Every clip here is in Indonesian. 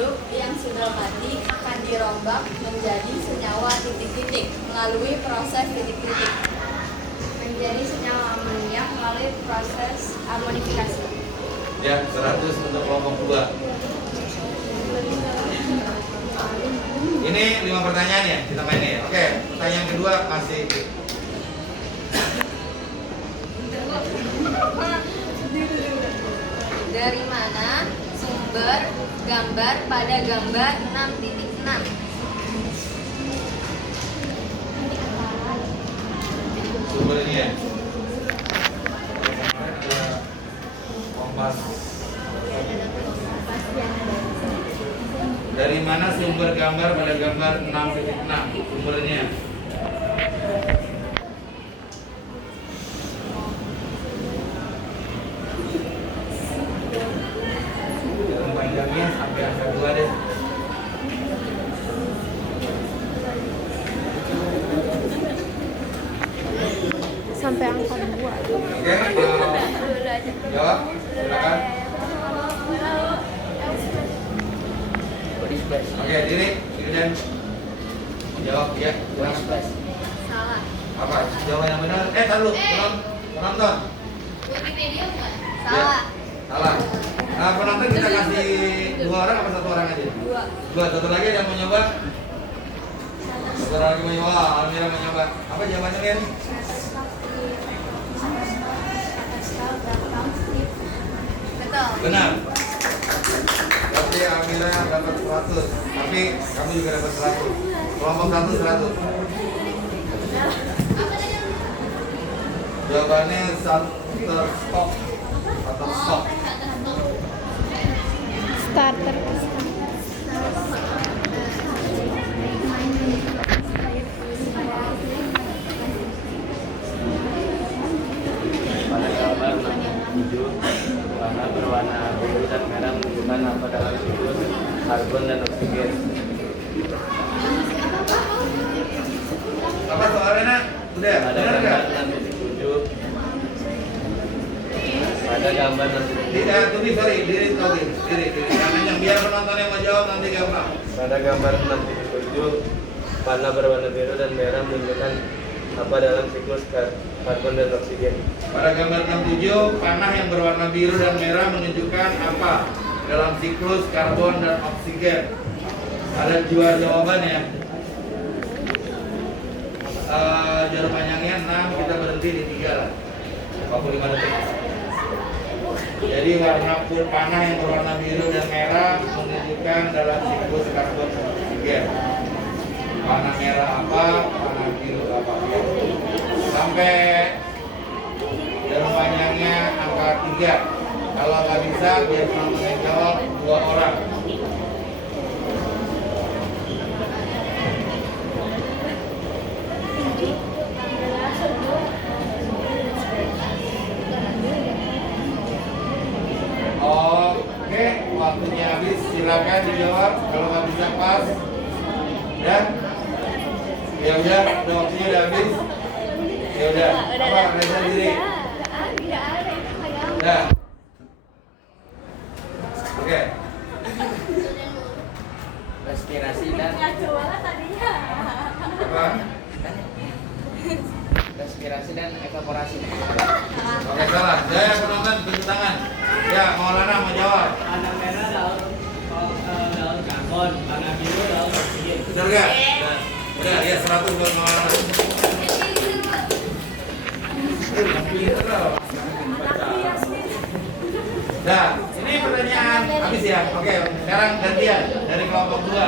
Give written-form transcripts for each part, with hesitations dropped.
hidup yang sudah mati akan dirombak menjadi senyawa titik-titik melalui proses titik-titik. Menjadi senyawa amoniak melalui proses amonifikasi. Ya, 100 untuk kelompok 2. Ini 5 pertanyaan ya kita main ya. Oke, pertanyaan kedua masih Dari mana sumber gambar pada gambar 6.6? sumber ini ya. Kemarin ada kompas. Dari mana sumber gambar pada gambar 6.6? Sumbernya. Yang panjangnya sampai angka 2 deh. Sampai angka 2. Oke, jawab. Silakan. Oke, diri, kemudian jawab ya. Silakan. Salah. Apa? Jawaban yang benar? Taruh, penonton. Wikipedia bukan? Ya, Salah. salah. Nah, penonton kita kasih 2 orang apa 1 orang aja? 2. 2, satu lagi yang mau nyoba. Satu orang lagi mau nyoba. Almira mau nyoba. Apa jawabannya, Len? Betul. Benar. Berarti Almira dapat 100. Tapi kamu juga dapat 100. Kelompok 1 100. Jawabannya stop atau stop. Starter. Pada gambar 67, warna berwarna biru dan merah menunjukkan apa dalam siklus karbon dan oksigen. Apa soalnya? Udah, Pada benar gambar nggak? 6.7, pada gambar 6.7, Tulis, sorry, diri. Yang biar penonton yang mau jawab nanti gampang. pada gambar 6.7, warna berwarna biru dan merah menunjukkan apa dalam siklus karbon dan oksigen. Pada gambar 67, panah yang berwarna biru dan merah menunjukkan apa dalam siklus karbon dan oksigen. Ada 2 jawaban ya. Jarum panjangnya 6, kita berhenti di 3 lah. 45 detik. Jadi warna panah yang berwarna biru dan merah menunjukkan dalam siklus karbon dan oksigen. Panah merah apa, panah biru apa. Sampai jarum panjangnya angka 3. Kalau nggak bisa, biar penonton yang jawab 2 orang. Oke, waktunya habis. Silakan dijawab. Kalau nggak bisa pas, ya udah waktunya udah habis. Ya udah. Apa? Reza diri. Udah. Oke. Respirasi dan Apa? respirasi dan evaporasi. Oke, salah. Saya penonton tunjuk tangan. Ya, Maulana mau jawab. Warna merah daun karbon, warna biru daun oksigen. Benar nggak? Udah, ya 100 buat Maulana. Nah, ini pertanyaan habis ya. Oke, sekarang gantian dari kelompok 2.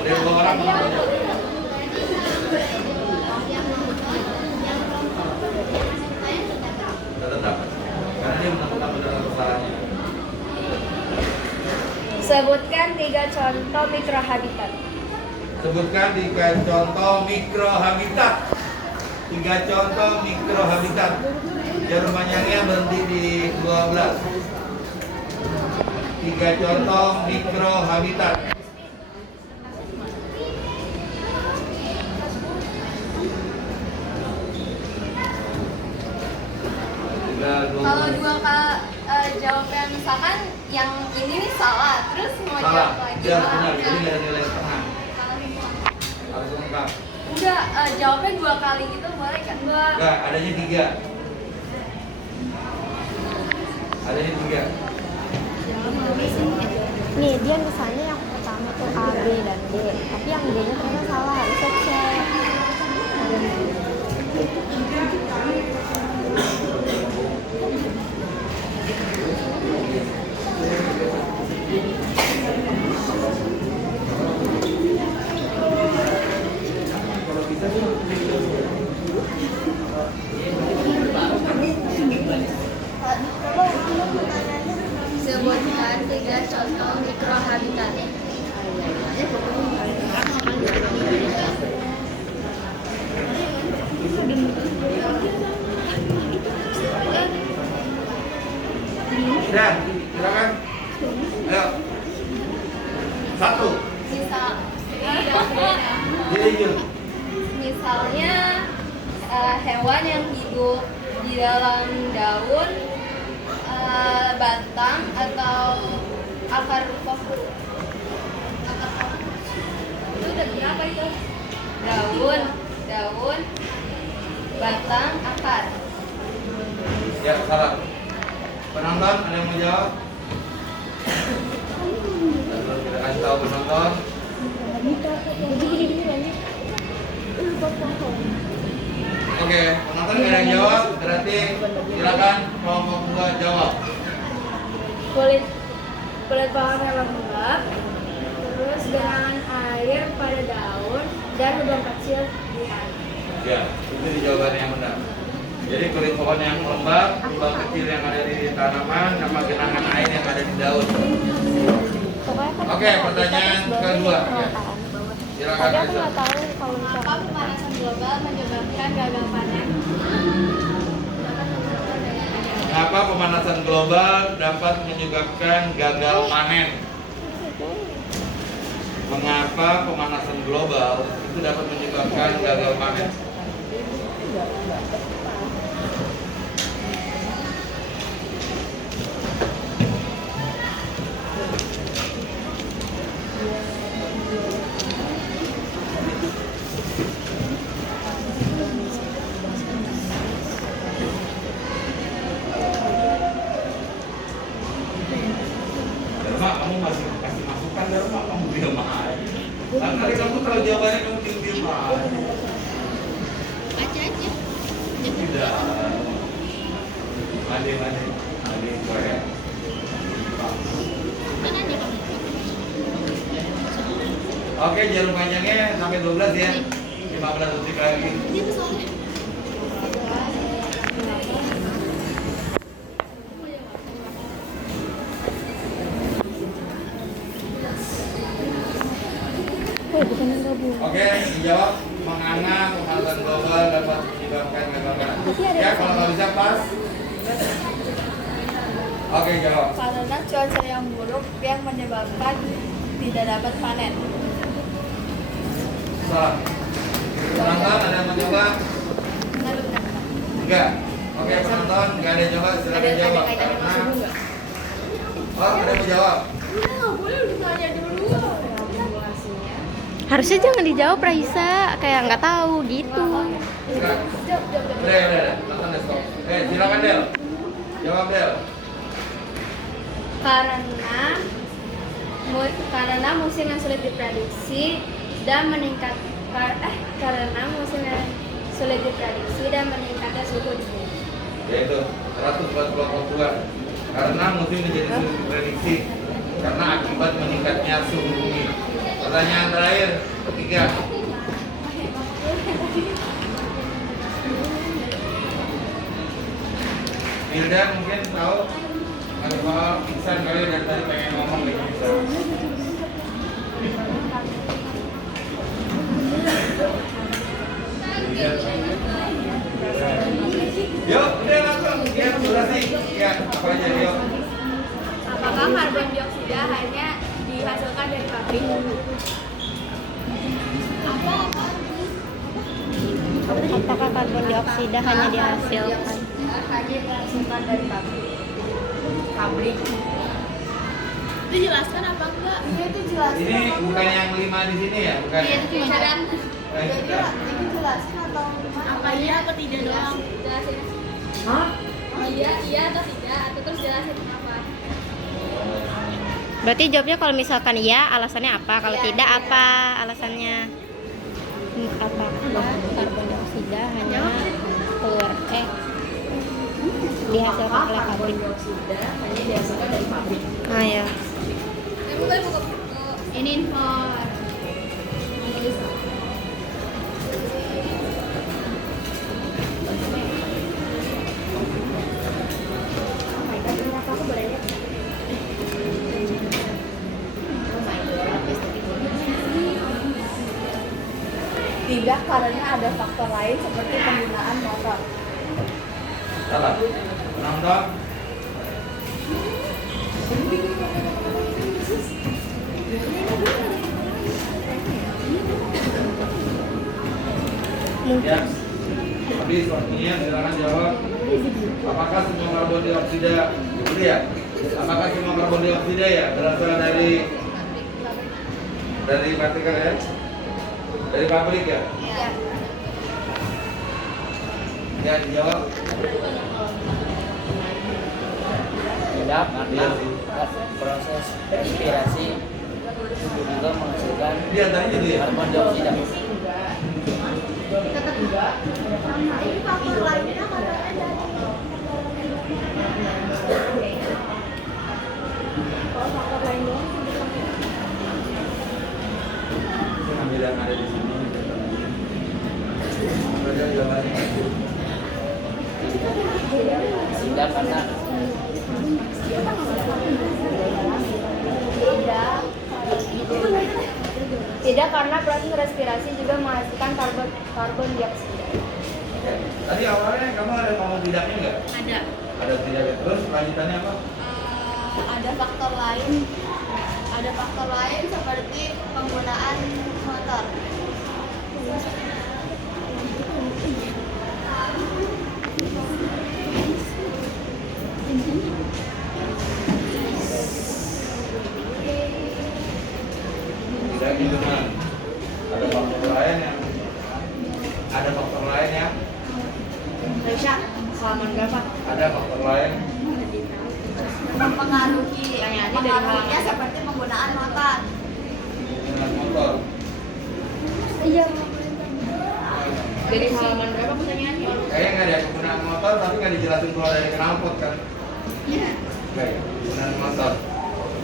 Dari 2 orang. Tetap. Karena dia menentukan benar atau salahnya. Sebutkan 3 contoh mikrohabitat. Sebutkan 3 contoh mikrohabitat. 3 contoh mikrohabitat. Jarum panjangnya berhenti di 12. 3 contoh mikrohabitat. Kalau 2 jawabnya misalkan yang ini nih salah, terus mau Salah. jawab lagi. Ya, benar. Jadi nggak ada nilai setengah. Harus lengkap. Udah, jawabnya 2 kali gitu boleh kan? Enggak, adanya 3. Adanya 3. Nih dia misalnya yang pertama tuh A, B, dan D, tapi yang D-nya ternyata salah, harusnya C. Sebutkan 3 contoh mikrohabitat. Dan silakan. Ayo. 1. Misal, Jadi Jun. misalnya hewan yang hidup di dalam daun, batang atau akar pohon. Itu udah berapa itu? Daun, batang, akar. Ya, salah. Penonton ada yang mau jawab? Lalu kita kasih tahu penonton. Oke, penonton nggak ada yang jawab, berarti silakan kelompok 2 jawab. Kulit bahan hewan lembab, terus genangan air pada daun, dan lubang kecil di air. Ya, itu di jawaban yang benar. Jadi kulit pohon yang lembab, lubang kecil yang ada di tanaman, sama genangan air yang ada di daun. Pokoknya kan Oke, pertanyaan kedua. Ya. Silakan. Tapi aku Reza. nggak tahu kalau Mengapa misalkan pemanasan global menyebabkan gagal panen? Mengapa pemanasan global dapat menyebabkan gagal panen? Mengapa pemanasan global itu dapat menyebabkan gagal panen? Mak, kamu masih kasih masukan ya, Mak? Kamu diam aja. Kan tadi kamu tahu jawabannya, kamu diam aja. Baca aja. Tidak. Mandi, Korea. Oke, jarum panjangnya sampai 12 ya. 15 detik lagi. Oke, dijawab. Menganga pemanasan global dapat menyebabkan gagal panen. Ya, kalau nggak bisa pas. Oke, jawab. Karena cuaca yang buruk yang menyebabkan tidak dapat panen. Salah. Penonton ada yang mau coba? Enggak. Oke, penonton nggak ada yang coba, silakan jawab. Karena oh, ada yang mau jawab. harusnya jangan dijawab Raisa, kayak nggak tahu gitu. Silakan. Udah. Nonton deh, stop. Silakan Del. Jawab Del. Karena musim yang sulit diprediksi dan meningkatnya suhu di bumi. Yaitu 142. Karena musim menjadi sulit diprediksi karena akibat meningkatnya suhu bumi. Pertanyaan terakhir, ketiga. Hilda mungkin tahu kalau Iksan kali dari tadi pengen ngomong nih. Yuk, udah langsung. Ya, durasi. Ya, apa aja yuk. Apakah karbon dioksida hanya dihasilkan dari pabrik? Apakah karbon dioksida hanya dihasilkan? Hanya dihasilkan dari pabrik. Itu jelaskan apa enggak? Iya itu jelas. Ini bukan yang 5 di sini ya, bukan? Iya, itu cuma Jadi Sudah. ini jelaskan atau gimana? apa iya apa tidak doang. Jelasin. Hah? Oh iya atau tidak atau terus jelasin apa? Berarti jawabnya kalau misalkan iya, alasannya apa? Kalau Iya, tidak, iya. apa alasannya? Apakah karbon dioksida hanya keluar dihasilkan oleh pabrik? Hanya dihasilkan dari pabrik. Ah ya. Kamu boleh buka buku. Ini info. Tidak, karena ada faktor lain seperti penggunaan motor. Salah. Nonton. Ya. Habis waktunya, silakan jawab. Apakah semua karbon dioksida itu ya? Apakah semua karbon dioksida ya berasal dari partikel ya? Dari pabrik ya? Iya. Ya, dijawab. Tidak, karena proses respirasi itu juga menghasilkan Di antaranya itu ya? karbon dioksida. Ini faktor lainnya katanya dari kalau faktor lain doang Saya ambil yang ada di sini. Ada gambarnya. Tidak, karena Tidak, karena proses respirasi juga menghasilkan karbon dioksida. Oke. Tadi awalnya kamu ada ngomong tidaknya nggak? Ada. Ada tidaknya. Terus lanjutannya apa? ada faktor lain seperti penggunaan motor. Tidak gitu kan. Ada faktor lain ya. Aisyah, halaman berapa? Ada faktor lain. Mempengaruhinya seperti penggunaan motor. Dengan motor. Iya. Dari halaman berapa pertanyaannya? Kayaknya nggak ada penggunaan motor, tapi nggak dijelasin keluar dari knalpot kan? Iya. Baik, penggunaan motor.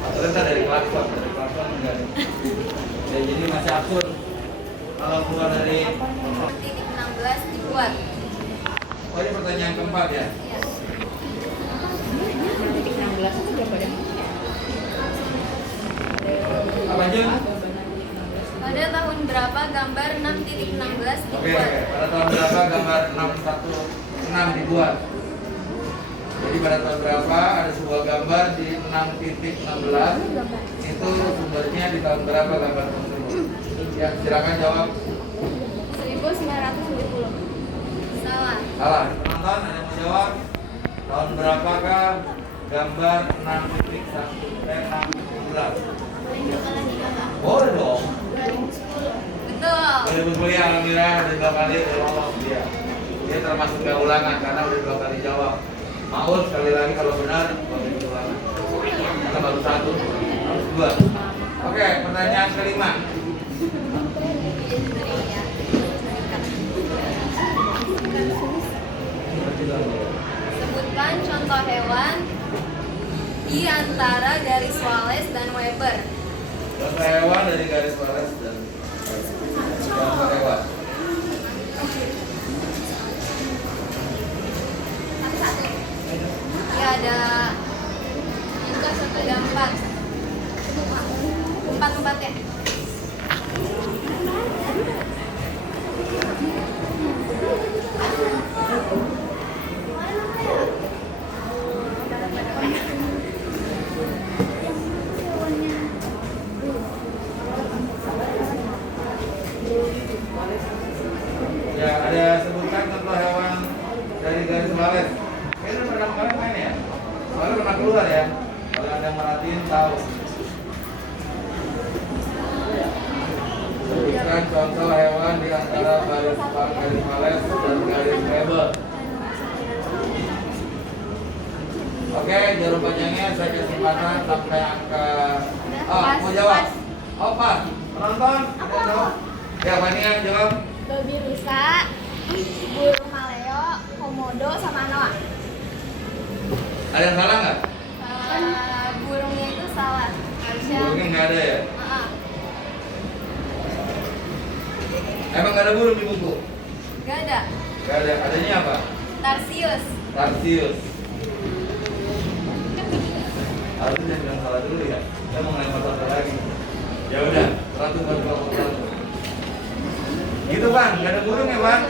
Atau kan dari klakson enggak. Ya, jadi masih absurd kalau keluar dari. Titik 16 dibuat. Oh, ini pertanyaan keempat ya? Iya. Titik 16 itu berapa deh? Apa Jun? Pada tahun berapa gambar 6.16 Oke, dibuat? pada tahun berapa gambar 616 dibuat? Jadi pada tahun berapa ada sebuah gambar di 6.16 itu sumbernya di tahun berapa gambar tersebut? Ya, silakan jawab. 1970. Salah. Salah, penonton ada yang mau jawab? Tahun berapakah gambar 6.16? Boleh dong. Betul. 2010 ya, alhamdulillah udah 2 kali udah lolos dia. Dia termasuk gak ulangan karena udah 2 kali jawab. Mau sekali lagi kalau benar boleh ulangan. Karena baru 1, harus 2. Oke, pertanyaan kelima. Sebutkan contoh hewan di antara garis Wallace dan Weber. Contoh hewan dari garis Wallace dan contoh hewan. Satu-satu. Ya ada juga 1 dan 4. 4 ya. Ya, ada sebutkan contoh hewan dari garis Wallace. Kayaknya pernah kemarin main ya? Soalnya pernah keluar ya. Kalau ada yang merhatiin tahu. Berikan contoh hewan di antara garis males dan garis rebel. Oke, jarum panjangnya saya kasih kesempatan sampai angka. Mau jawab? Apa? Penonton? Ada jawab? Ya, Fania jawab. Babi rusa, burung maleo, komodo, sama Noah. Ada yang salah nggak? Burungnya itu salah. Harusnya. Burungnya nggak ada ya? Ah, Emang nggak ada burung di buku? nggak ada. Nggak ada. Adanya apa? Tarsius. Tarsius. Harusnya saya bilang salah dulu ya. Saya mau ngelempar satu lagi. Ya udah, 141. Gitu Bang, nggak ada burung ya Bang?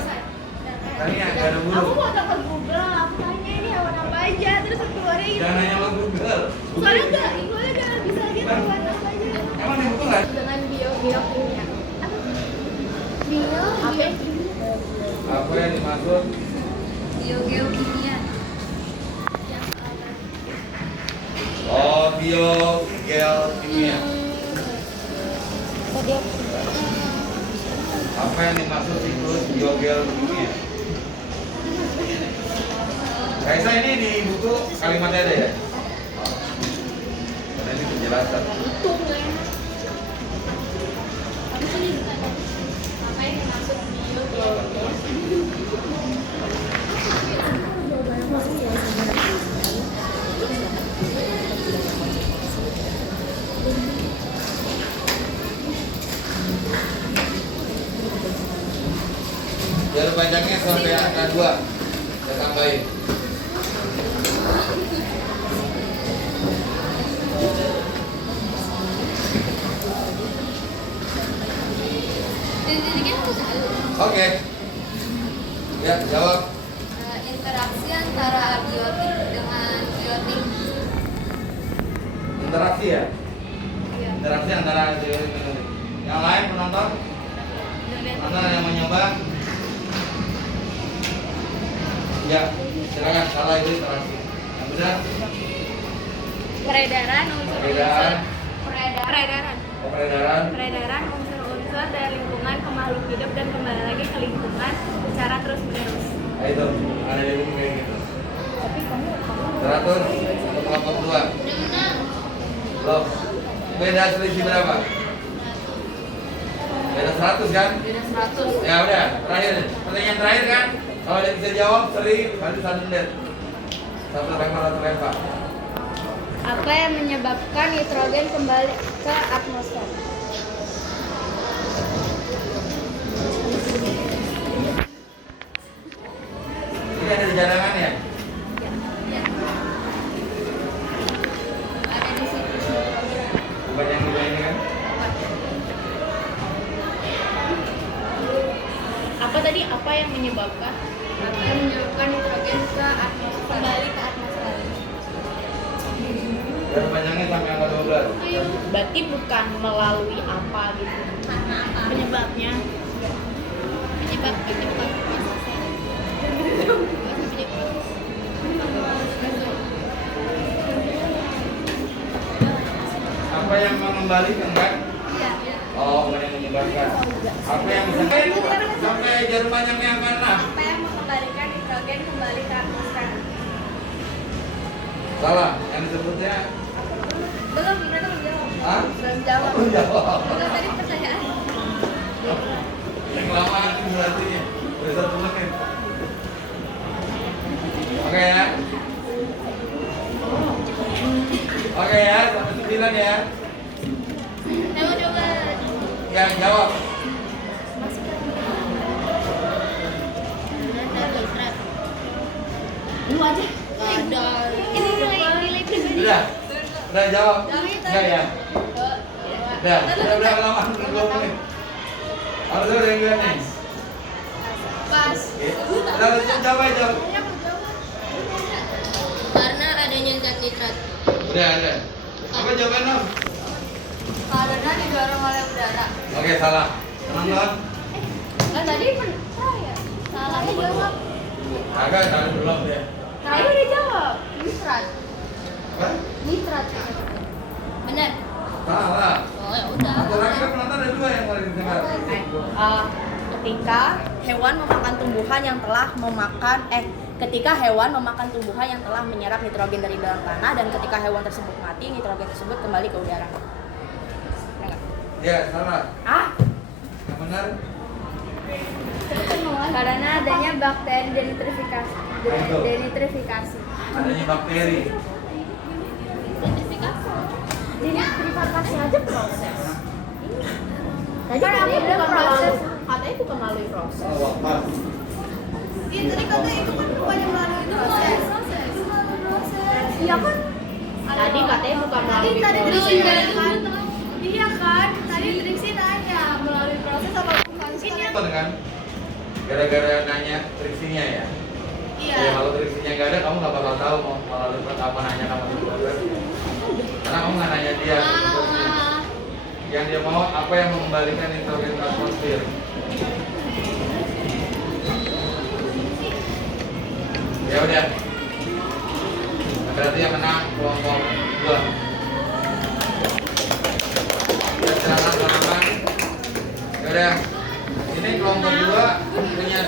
Tania, nggak ada burung. Aku mau ke Google, aku tanya ini hewan apa aja, terus aku keluarin. Jangan nanya sama Google. Soalnya nggak bisa lihat hewan apa aja. Emang di buku nggak? Dengan biokimia. Bio apa? Apa yang dimaksud? Geokimia. Oh, biogeokimia. Kok dia Apa yang dimaksud siklus biogeokimia? Kaisa ini di buku kalimatnya ada ya? Karena ini penjelasan. Apa yang dimaksud biokimia? Jarum panjangnya sampai angka 2. Saya tambahin. Oke. Ya, jawab. Interaksi antara abiotik dengan biotik. Interaksi ya? Iya. Interaksi antara biotik dan biotik. Yang lain penonton? Penonton ada yang mau nyoba? Ya, silakan. Salah itu interaksi. Yang benar? Peredaran unsur-unsur Peredaran. peredaran Peredaran. unsur-unsur dari lingkungan ke makhluk hidup dan kembali lagi ke lingkungan secara terus menerus. Nah, itu ada di buku kayak gitu. 100 untuk kelompok 2. Loh, beda selisih berapa? Beda 100 kan? Beda 100. Ya udah, terakhir. Pertanyaan terakhir kan? Kalau dia bisa jawab, seri, nanti 1 menit. Satu lempar. Apa yang menyebabkan nitrogen kembali ke atmosfer? Ini ada di cadangan ya? Ada di situ. Bukan yang dua ini kan? Apa tadi? Apa yang menyebabkan? Apa yang menyebabkan nitrogen ke atmosfer? Kembali ke atmosfer. Jarum panjangnya sampai angka 12. Berarti bukan melalui apa gitu. Karena apa? Penyebabnya. Apa yang mengembalikan kan? Iya. Oh, bukan yang menyebabkan. Apa yang sampai jarum panjangnya angka 6? Apa yang mengembalikan nitrogen kembali ke atmosfer? Salah, yang disebutnya Belum, mereka belum jawab. Hah? Belum jawab. Belum jawab. Bukan tadi pertanyaan. Yang kelamaan itu berarti nih. Udah 1 menit. Oke ya. Oke ya, sampai 9 ya. Saya mau coba. Yang jawab. Lu aja. Ada. Ini nilai pribadi. Udah jawab. Enggak ya? Udah kelamaan belum 2 menit. Harus ada yang lihat nih. Pas. Udah jawab aja. Karena adanya zat nitrat. Udah ada. Apa jawaban Om? Karena didorong oleh udara. Oke, salah. Penonton? Tadi saya salah jawab. Agak jangan belum ya. Saya udah jawab. Nitrat. Apa? Nitrat. Benar. Salah. Oh ya udah. Satu lagi kan penonton ada 2 yang paling dengar. Ketika hewan memakan tumbuhan yang telah ketika hewan memakan tumbuhan yang telah menyerap nitrogen dari dalam tanah, dan ketika hewan tersebut mati, nitrogen tersebut kembali ke udara. Ya nggak? Ya, salah. Yang benar? Karena adanya bakteri denitrifikasi. Betul. Denitrifikasi. Adanya bakteri. Denitrifikasi aja proses. Tadi Kan aku bilang proses. katanya bukan melalui proses. Oh, pas. Iya, tadi katanya itu kan bukannya melalui proses. Iya kan? Tadi katanya bukan melalui Tadi proses. Triksi nanya. Iya kan? Tadi Triksi nanya melalui proses apa bukan? Apa kan? Gara-gara nanya triksinya ya? Iya. Ya kalau triksinya nggak ada, kamu nggak bakal tahu mau melalui apa nanya kamu proses. Karena kamu nggak nanya dia. Yang dia mau apa yang mengembalikan nitrogen ke atmosfer. Ya udah. Berarti yang menang kelompok 2. Ya silakan teman-teman. Ya udah. Ini kelompok 2 punya